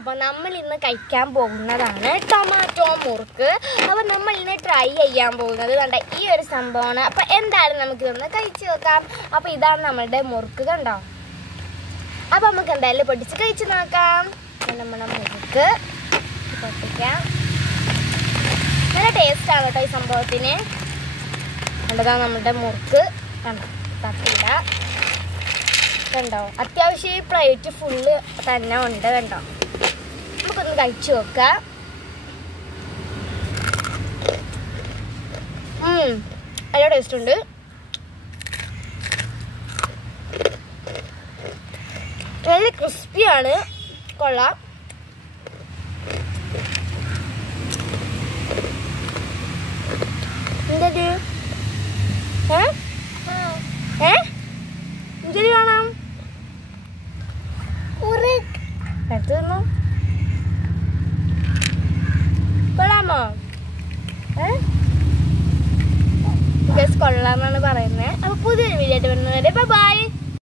അപ്പോൾ നമ്മൾ ഇന്ന് കഴിക്കാൻ പോകുന്നതാണ് ടൊമാറ്റോ മുറുക്ക്. അപ്പോൾ നമ്മൾ ഇന്ന് ട്രൈ ചെയ്യാൻ പോകുന്നത് കണ്ട ഈ ഒരു സംഭവമാണ്. അപ്പോൾ എന്തായാലും നമുക്ക് ഇതൊന്ന് കഴിച്ചു നോക്കാം. അപ്പോൾ ഇതാണ് നമ്മളുടെ മുറുക്ക് കണ്ടോ. അപ്പോൾ നമുക്ക് എന്തായാലും പൊട്ടിച്ച് കഴിച്ച് നോക്കാം. നമ്മുടെ മുറുക്ക് പൊട്ടിക്കാം. നല്ല ടേസ്റ്റാണ് കേട്ടോ ഈ സംഭവത്തിന്. കണ്ടതാണ് നമ്മുടെ മുറുക്ക് കണ്ടോ, തട്ടില്ല കണ്ടോ. അത്യാവശ്യം ഈ പ്ലേറ്റ് ഫുള്ള് തന്നെ ഉണ്ട് കണ്ടോ. നമുക്കൊന്ന് കഴിച്ചു നോക്കാം. നല്ല ടേസ്റ്റ് ഉണ്ട്. നല്ല ക്രിസ്പിയാണ്, കൊള്ളാം. എന്തത് എന്തൊരു കാണാം എടുത്തു തന്നോ, കൊള്ളാമോ? കൊള്ളാമെന്നാണ് പറയുന്നത്. അപ്പൊ പുതിയൊരു വീഡിയോ ആയിട്ട് വരുന്നവരെ ബൈ.